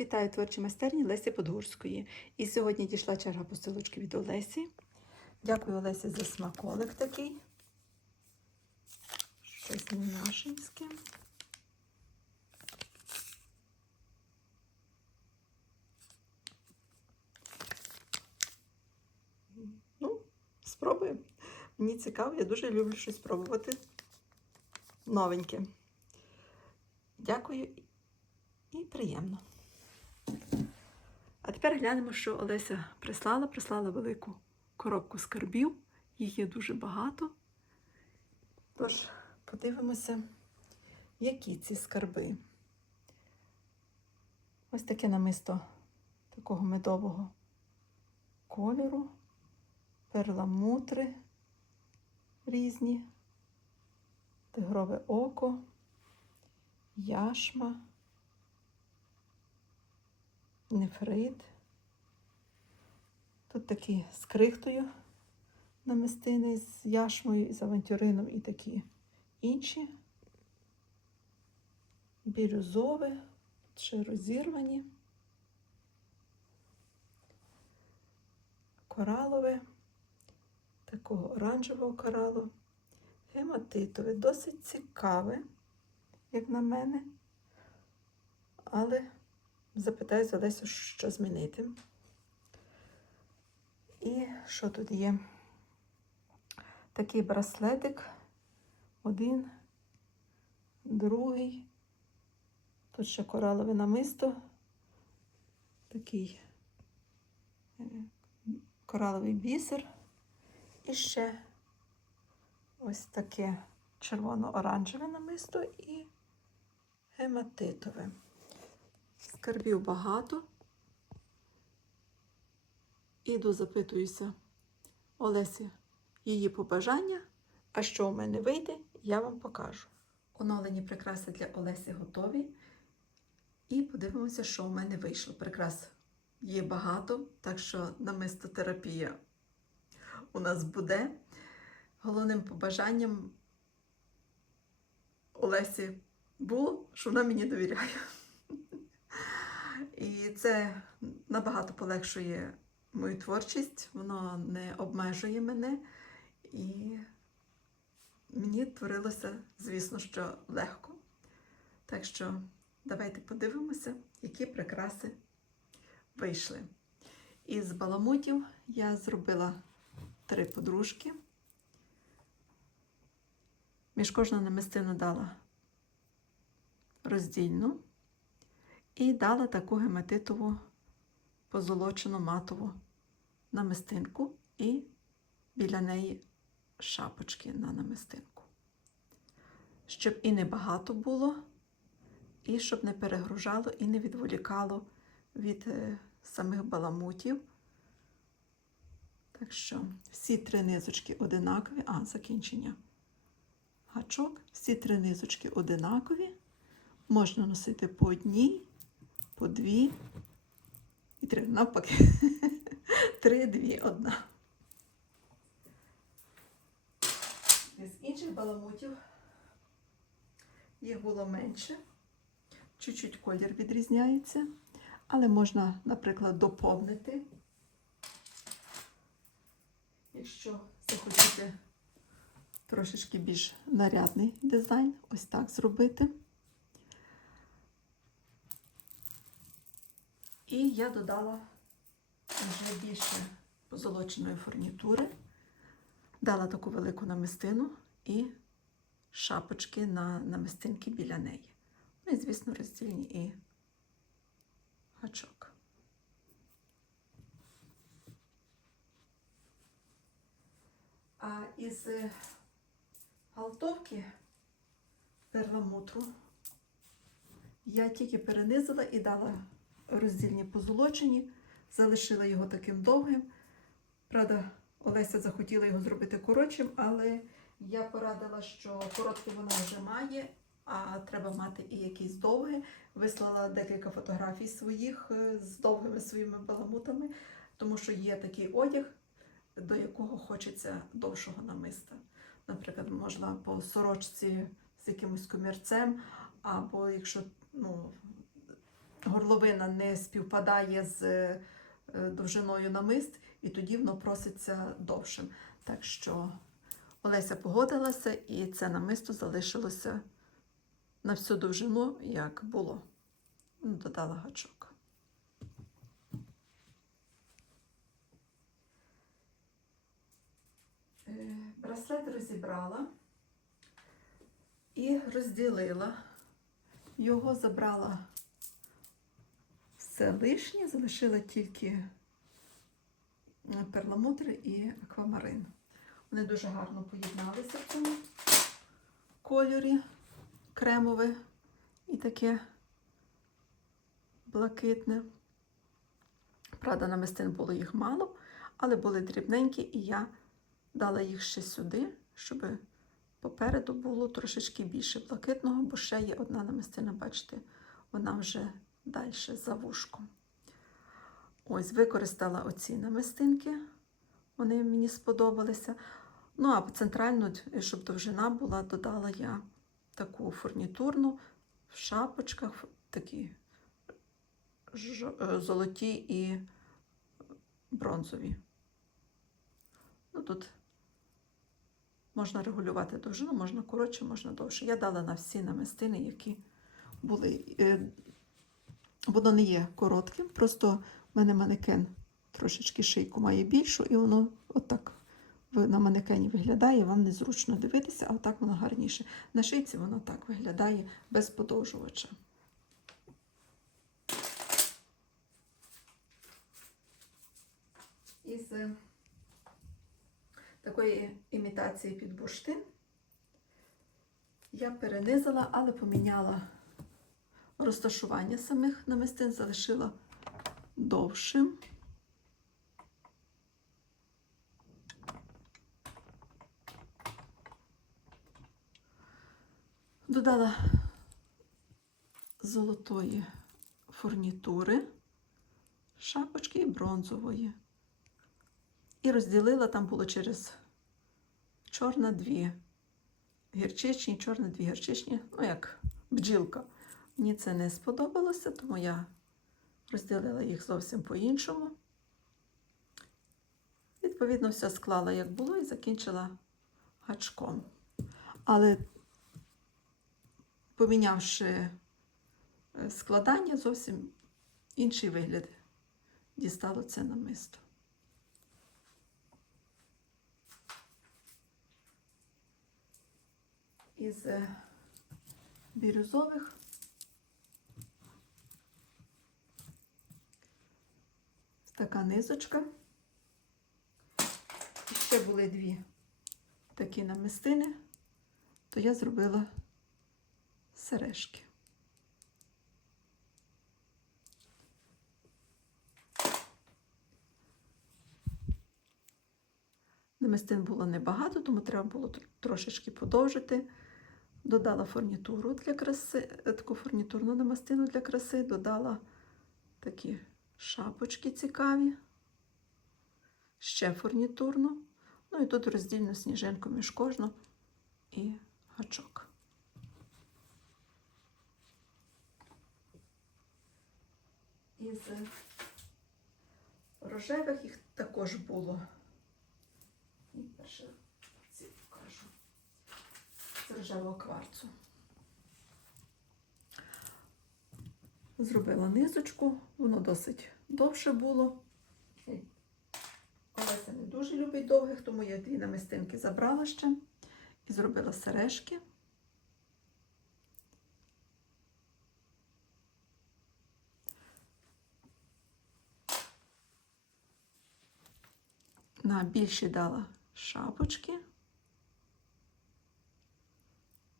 Вітаю творчі майстерні Лесі Подгурської. І сьогодні дійшла черга посилочки від Олесі. Дякую Олесі за смаколик такий. Щось не нашинське. Ну, спробуємо. Мені цікаво, я дуже люблю щось спробувати новеньке. Дякую і приємно. А тепер глянемо, що Олеся прислала. Прислала велику коробку скарбів. Їх є дуже багато. Тож, подивимося, які ці скарби. Ось таке намисто такого медового кольору, перламутри різні, тигрове око, яшма нефрит. Тут такі з крихтою намистини, з яшмою, з авантюрином і такі інші. Бірюзове, ще розірвані. Коралове, такого оранжевого коралу, гематитове, досить цікаве, як на мене, але запитаю за Лесю, що змінити. І що тут є? Такий браслетик. Один, другий. Тут ще коралове намисто. Такий е, кораловий бісер. І ще ось таке червоно-оранжеве намисто і гематитове. Скарбів багато. Іду, запитуюся Олесі її побажання, а що у мене вийде, я вам покажу. Оновлені прикраси для Олесі готові. І подивимося, що у мене вийшло. Прикрас є багато, так що намистотерапія у нас буде. Головним побажанням Олесі було, що вона мені довіряє. І це набагато полегшує мою творчість, воно не обмежує мене. І мені творилося, звісно, що легко. Так що давайте подивимося, які прикраси вийшли. Із баламутів я зробила три подружки. Між кожну намистину дала роздільну. І дала таку гематитову позолочену матову намистинку і біля неї шапочки на намистинку. Щоб і не багато було, і щоб не перегружало і не відволікало від е, самих баламутів. Так що всі три низочки одинакові, а, закінчення гачок, всі три низочки одинакові. Можна носити по одній по дві і три. Навпаки. Три, дві, одна. З інших баламутів їх було менше. Чуть-чуть колір відрізняється, але можна, наприклад, доповнити, якщо захотіти трошечки більш нарядний дизайн, ось так зробити. І я додала вже більше позолоченої фурнітури, дала таку велику намистину і шапочки на намистинки біля неї. Ну і, звісно, роздільні і гачок. А із галтовки перламутру я тільки перенизила і дала роздільні позолочені, залишила його таким довгим. Правда, Олеся захотіла його зробити коротшим, але я порадила, що короткий вона вже має, а треба мати і якийсь довгий. Вислала декілька фотографій своїх е, з довгими своїми баламутами, тому що є такий одяг, до якого хочеться довшого намиста. Наприклад, можна по сорочці з якимось комірцем, або якщо ну, горловина не співпадає з е, довжиною намист, і тоді воно проситься довшим. Так що Олеся погодилася, і це намисто залишилося на всю довжину, як було. Ну, Додала гачок. Е, Браслет розібрала і розділила. Його забрала все лишнє, залишила тільки е, перламутр і аквамарин. Вони дуже гарно поєдналися в цьому кольорі кремове і таке блакитне. Правда, намистин було їх мало, але були дрібненькі, і я дала їх ще сюди, щоб попереду було трошечки більше блакитного, бо ще є одна намистина, бачите, вона вже далі за вушком. Ось, використала оці намистинки, вони мені сподобалися. Ну, а центральну, щоб довжина була, додала я таку фурнітурну в шапочках, такі е, золоті і бронзові. Ну, тут можна регулювати довжину, можна коротше, можна довше. Я дала на всі намистини, які були. Воно не є коротким, просто в мене манекен трошечки шийку має більшу, і воно отак на манекені виглядає, вам незручно дивитися, а отак воно гарніше. На шийці воно так виглядає без подовжувача. Із е, такої імітації під бурштин я перенизала, але поміняла розташування самих намистин, залишила довшим. Додала золотої фурнітури, шапочки і бронзової. І розділила там було через чорна дві гірчичні, чорна дві гірчичні, ну як бджілка. Мені це не сподобалося, тому я розділила їх зовсім по-іншому. Відповідно, все склала, як було, і закінчила гачком. Але помінявши е, складання, зовсім інший вигляд дістало це намисто. Із е, бірюзових така низочка. І ще були дві такі намистини, то я зробила сережки. Намистин було небагато, тому треба було трошечки подовжити. Додала фурнітуру для краси, е, таку фурнітурну намастину для краси, додала такі шапочки цікаві, ще фурнітурну. Ну і тут роздільну сніжинку між кожну і гачок. Із рожевих їх також було. І перше ці покажу. З рожевого кварцу. Зробила низочку, воно досить довше було. Олеся не дуже любить довгих, тому я дві намистинки забрала ще і зробила сережки. На більші дала шапочки.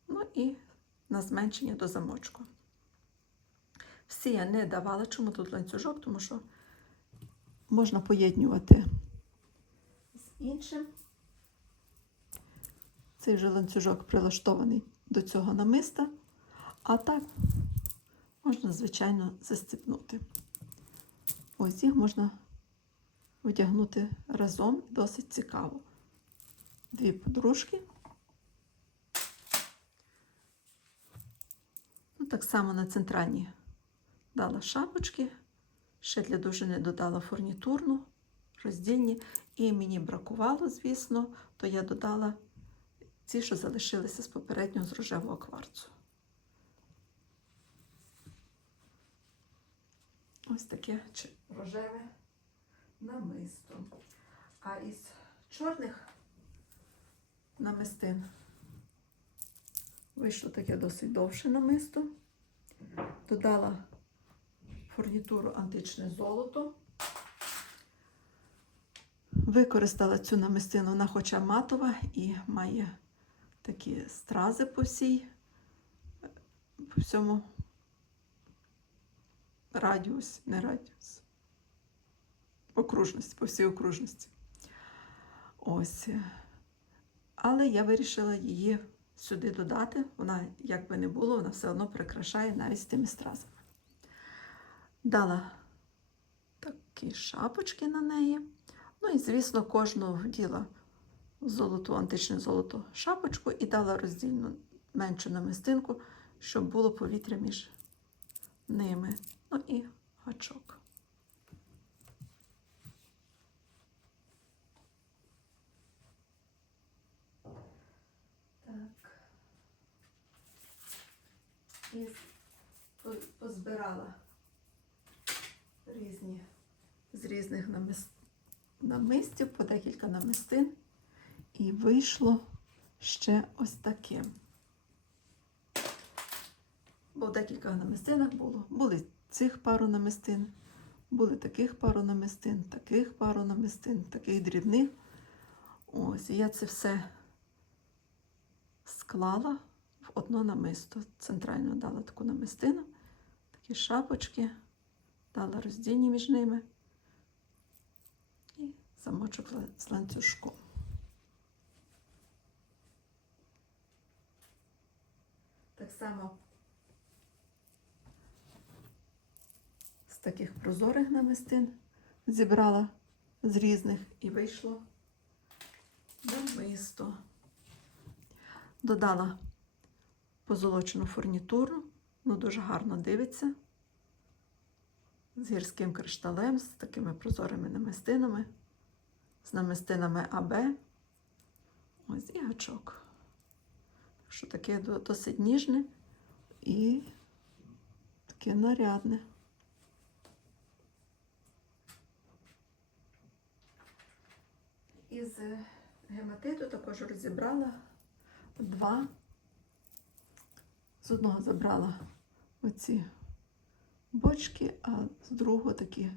Ну і на зменшення до замочку. Всі я не давала, чому тут ланцюжок, тому що можна поєднювати з іншим. Цей вже ланцюжок прилаштований до цього намиста, а так можна, звичайно, застіпнути. Ось їх можна одягнути разом досить цікаво. Дві подружки. Ну, так само на центральні дала шапочки, ще для довжини додала фурнітурну, роздільні. І мені бракувало, звісно, то я додала ці, що залишилися з попереднього з рожевого кварцу. Ось таке рожеве намисто. А із чорних намистин вийшло таке досить довше намисто. Додала фурнітуру античне золото. Використала цю намистину, вона хоча матова і має такі стрази по всій, по всьому радіус, не радіус, окружності, по всій окружності. Ось. Але я вирішила її сюди додати. Вона, як би не було, вона все одно прикрашає навіть з тими стразами. Дала такі шапочки на неї. Ну і, звісно, кожного вділа золоту, античне золото шапочку і дала роздільну меншу намистинку, щоб було повітря між ними. Ну і гачок. Так. І позбирала різні з різних намис... намистів, по декілька намистин. І вийшло ще ось таке. Бо в декілька намистинах було. Були цих пару намистин, були таких пару намистин, таких пару намистин, таких дрібних. Ось, і я це все склала в одно намисто. Центрально дала таку намистину, такі шапочки, дала роздільні між ними і замочок з ланцюжком. Так само з таких прозорих намистин зібрала з різних і вийшло намисто. Додала позолочену фурнітуру, ну дуже гарно дивиться. З гірським кришталем, з такими прозорими намистинами, з намистинами АБ. Ось і гачок. Що таке досить ніжне і таке нарядне. Із гематиту також розібрала два. З одного забрала оці бочки, а з другого такі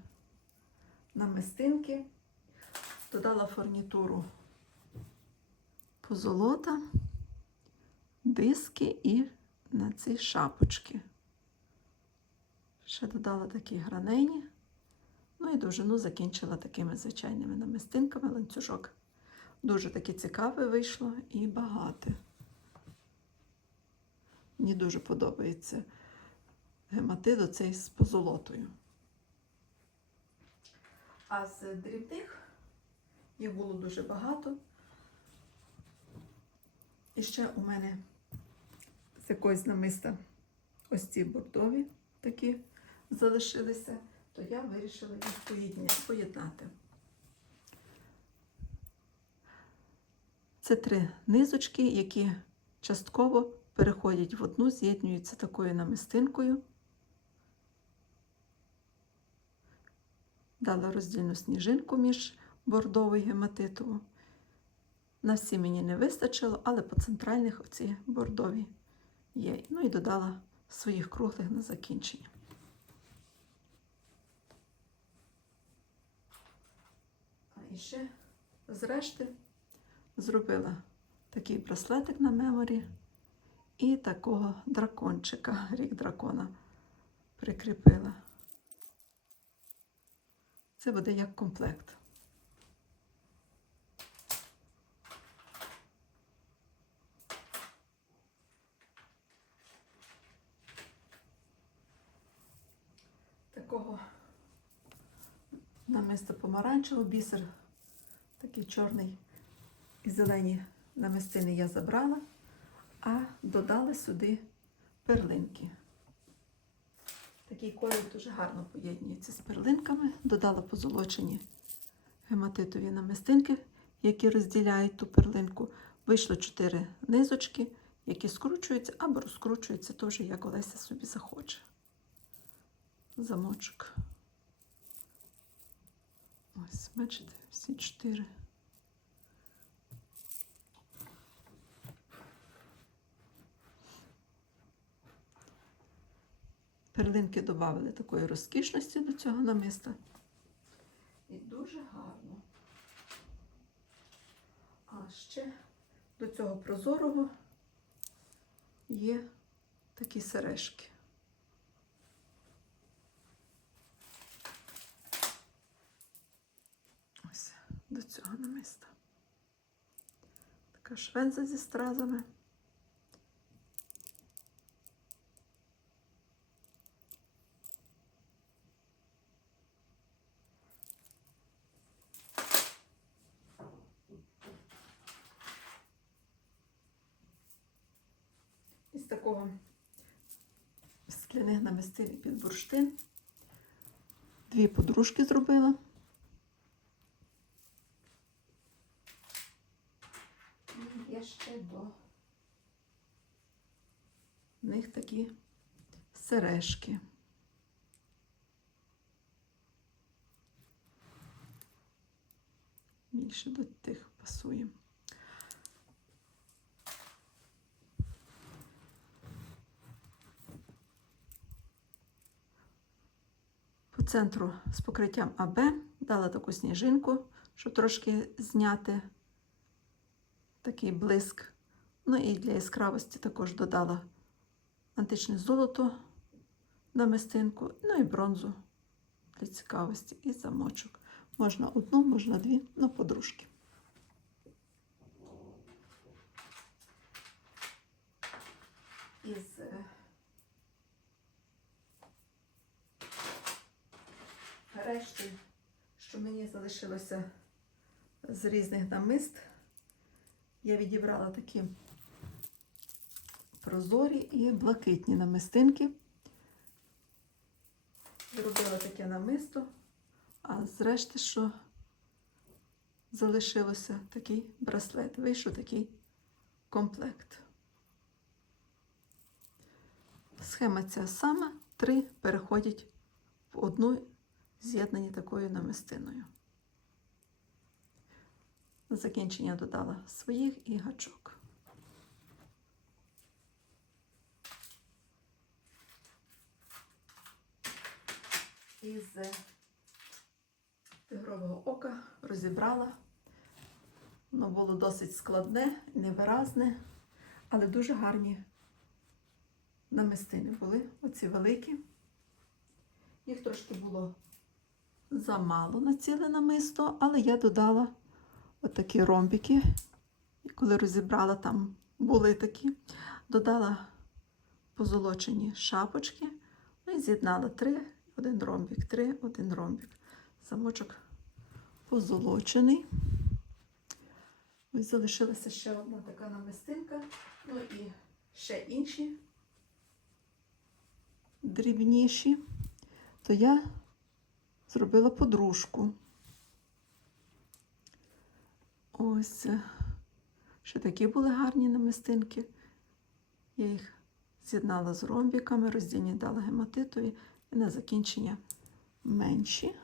намистинки. Додала фурнітуру позолота, диски і на ці шапочки. Ще додала такі гранені. Ну і довжину закінчила такими звичайними намистинками, ланцюжок. Дуже таке цікаве вийшло і багате. Мені дуже подобається гематит оцей з позолотою. А з дрібних їх було дуже багато. І ще у мене з якогось намиста ось ці бордові такі залишилися, то я вирішила їх поєднати. Це три низочки, які частково переходять в одну, з'єднуються такою намистинкою. Дала роздільну сніжинку між бордовою і гематитову. На всі мені не вистачило, але по центральних оці бордові є. Ну і додала своїх круглих на закінчення. А ще зрешти зробила такий браслетик на меморі і такого дракончика, рік дракона прикріпила. Це буде як комплект. Такого намисто помаранчевого, бісер такий чорний і зелені намистини я забрала, а додала сюди перлинки. Такий колір дуже гарно поєднується з перлинками. Додала позолочені гематитові намистинки, які розділяють ту перлинку. Вийшло 4 низочки, які скручуються або розкручуються теж, як Олеся собі захоче. Замочок. Ось, бачите, всі чотири. Перлинки додали такої розкішності до цього намиста. І дуже гарно. А ще до цього прозорого є такі сережки. Ось до цього намиста. Така швенза зі стразами. Із такого скляних намистин під бурштин. Дві подружки зробила. Є ще до них такі сережки. Більше до тих пасує. По центру з покриттям АБ дала таку сніжинку, щоб трошки зняти такий блиск. Ну і для яскравості також додала античне золото на мистинку, ну і бронзу для цікавості і замочок. Можна одну, можна дві, ну подружки. Із е, решти, що мені залишилося з різних намист, я відібрала такі прозорі і блакитні намистинки. Зробила таке намисто, а зрешти, що залишилося такий браслет. Вийшов такий комплект. Схема ця сама, три переходять в одну з'єднані такою намистиною. На закінчення додала своїх і гачок. Із тигрового ока розібрала. Воно було досить складне, невиразне, але дуже гарні намистини були, оці великі. Їх трошки було замало на ціле намисто, але я додала отакі ромбики. І коли розібрала, там були такі, додала позолочені шапочки, ну і з'єднала три, один ромбик, три, один ромбик. Замочок позолочений. Ось залишилася ще одна така намистинка, ну і ще інші дрібніші, то я зробила подружку. Ось е, ще такі були гарні намистинки. Я їх з'єднала з ромбіками, роздільні дала і на закінчення менші.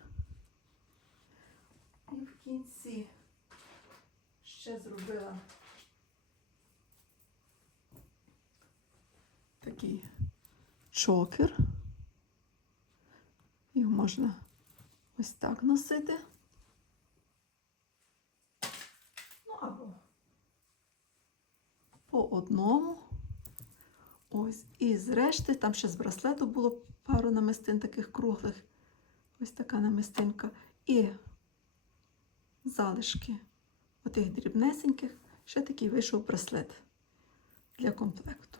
І в кінці ще зробила такий чокер. Його можна ось так носити. Ну або по одному. Ось. І зрешти, там ще з браслету було пару намистин таких круглих. Ось така намистинка. І залишки отих дрібнесеньких, ще такий вийшов браслет для комплекту.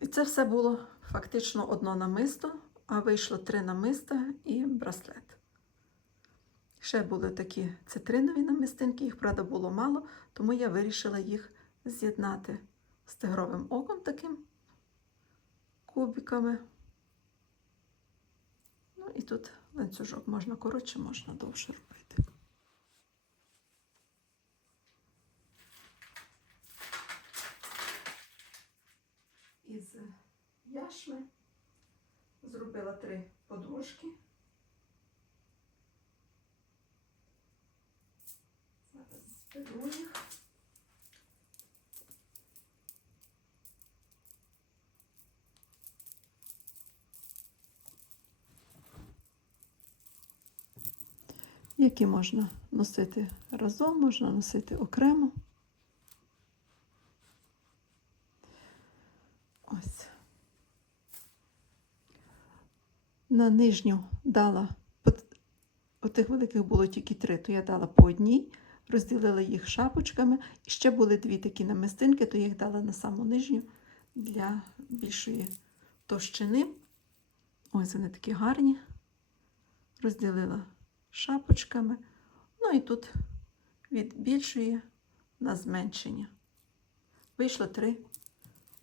І це все було фактично одно намисто, а вийшло три намиста і браслет. Ще були такі цитринові намистинки, їх, правда, було мало, тому я вирішила їх з'єднати з тигровим оком таким кубиками. Ну і тут ланцюжок можна коротше, можна довше робити. Із яшми зробила три подушки. Зараз зберу їх. Які можна носити разом, можна носити окремо. Ось. На нижню дала, от- отих великих було тільки три, то я дала по одній, розділила їх шапочками. І ще були дві такі намистинки, то я їх дала на саму нижню для більшої товщини. Ось вони такі гарні. Розділила шапочками. Ну і тут від більшої на зменшення. Вийшло три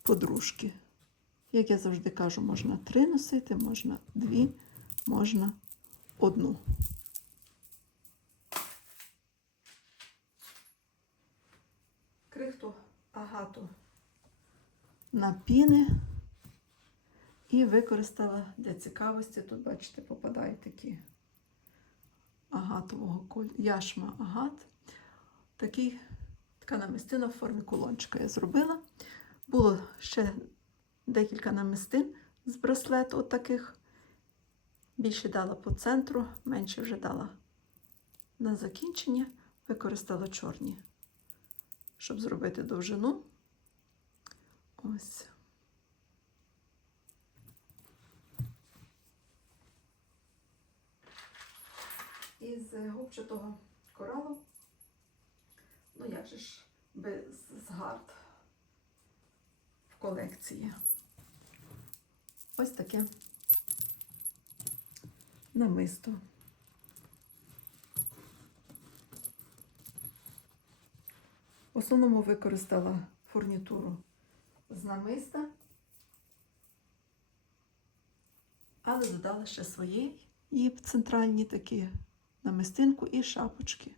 подружки. Як я завжди кажу, можна три носити, можна дві, можна одну. Крихту агату на піни і використала для цікавості. Тут, бачите, попадають такі агатового кольору, яшма агат. Такий, така намистина в формі кулончика я зробила. Було ще декілька намистин з браслету от таких. Більше дала по центру, менше вже дала на закінчення. Використала чорні, щоб зробити довжину. Ось. Із губчатого коралу. Ну, як же ж без згард в колекції. Ось таке намисто. В основному використала фурнітуру з намиста, але додала ще свої її центральні такі намистинку і шапочки.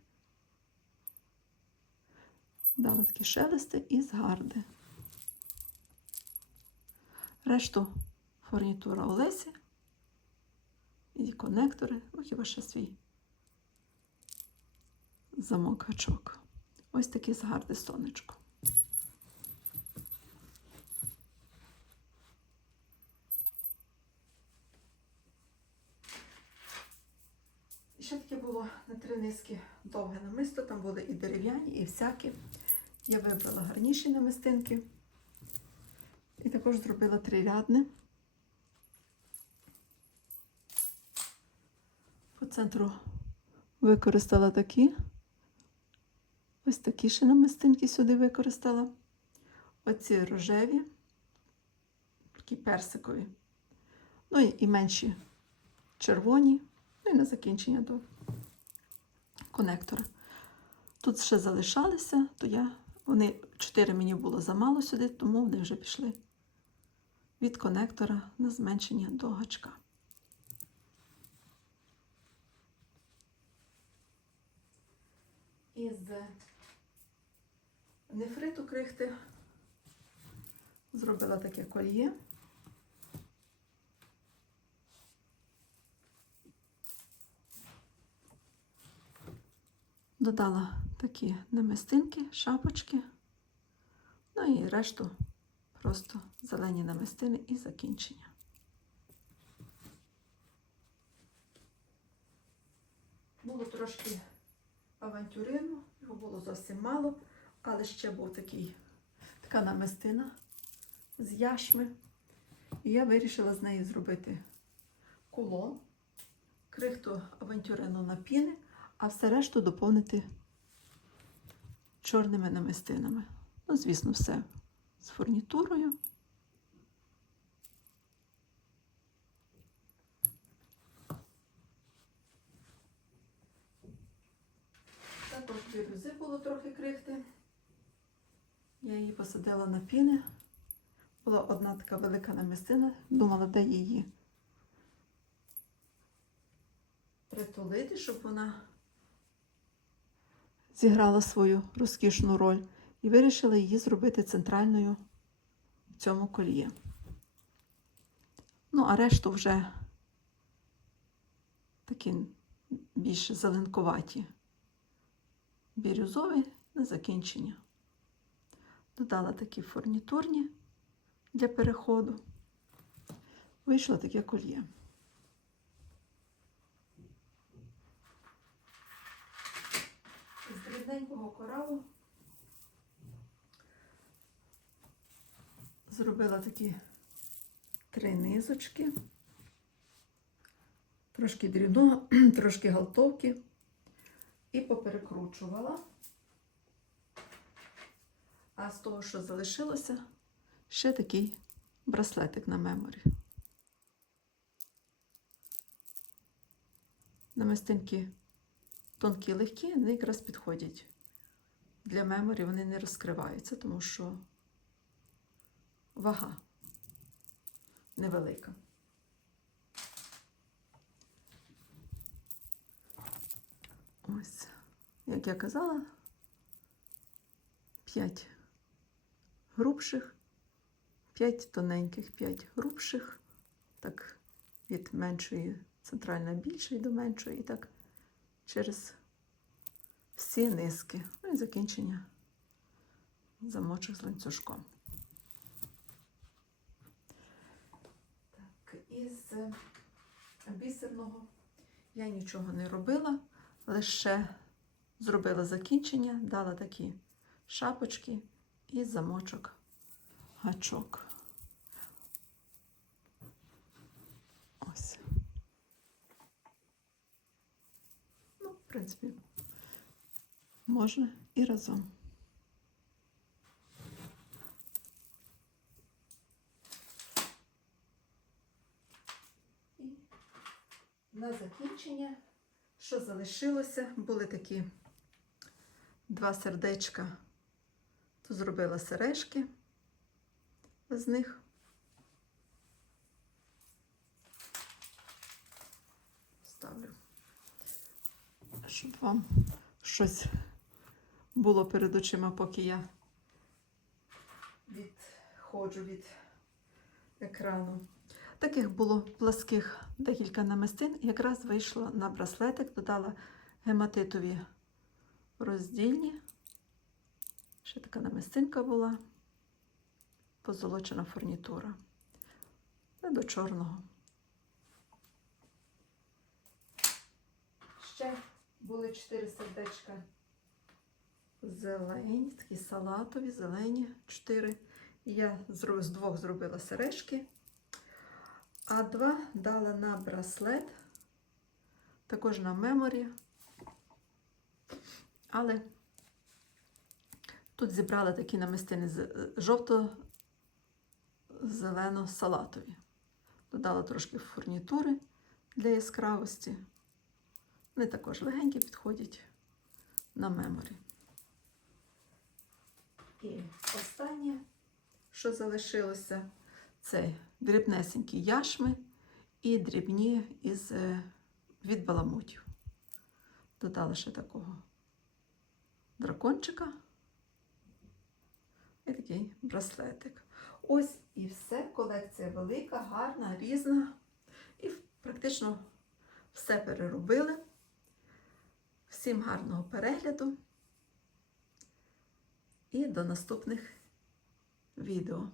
Дала такі шелести і згарди. Решту фурнітура Олесі і конектори, ну хіба ще свій замок гачок. Ось такі згарди сонечко. Ще таке було на три низки довге намисто, там були і дерев'яні, і всякі. Я вибрала гарніші намистинки. І також зробила трирядне. По центру використала такі. Ось такі ще намистинки сюди використала. Оці рожеві, такі персикові. Ну і, і менші червоні. Ну і на закінчення до конектора. Тут ще залишалися, то я, вони 4 мені було замало сюди, тому вони вже пішли від конектора на зменшення до гачка. Із нефриту крихти зробила таке кольє. Додала такі намистинки, шапочки, ну і решту просто зелені намистини і закінчення. Було трошки авантюризму, його було зовсім мало, але ще був такий, така намистина з яшми. І я вирішила з неї зробити кулон, крихту авантюрину на піни, а все решту доповнити чорними намистинами. Ну, звісно, все з фурнітурою. Також бірюзи було трохи крихти. Я її посадила на піни. Була одна така велика намістина, думала, де її притулити, щоб вона зіграла свою розкішну роль і вирішила її зробити центральною в цьому кольє. Ну, а решту вже такі більш зеленкуваті бірюзові на закінчення. Додала такі фурнітурні для переходу. Вийшло таке кольє. З дрібненького коралу зробила такі три низочки, трошки дрібного, трошки галтовки і поперекручувала. А з того, що залишилося, ще такий браслетик на меморі. Намистинки тонкі легкі, вони якраз підходять. Для меморі вони не розкриваються, тому що вага невелика. Ось, як я казала, 5 грубших, 5 тоненьких, 5 грубших, так від меншої центральна більшої до меншої, і так через всі низки. Ну і закінчення замочок з ланцюжком. Так, із бісерного я нічого не робила, лише зробила закінчення, дала такі шапочки і замочок гачок. Ось. Ну, в принципі, можна і разом. І на закінчення, що залишилося, були такі два сердечка. Тут зробила сережки з них. Щоб вам щось було перед очима, поки я відходжу від екрану. Таких було пласких декілька намистин. Якраз вийшла на браслетик, додала гематитові роздільні. Ще така намистинка була, позолочена фурнітура. Та до чорного. Ще були чотири сердечка зелені, такі салатові, зелені, чотири. Я з двох зробила сережки, а два дала на браслет, також на меморі. Але тут зібрала такі намистини жовто-зелено-салатові. Додала трошки фурнітури для яскравості. Вони також легенькі підходять на меморі. І останнє, що залишилося, це дрібнесенькі яшми і дрібні із е, від баламутів. Додала ще такого дракончика і такий браслетик. Ось і все. Колекція велика, гарна, різна. І практично все переробили. Всім гарного перегляду і до наступних відео.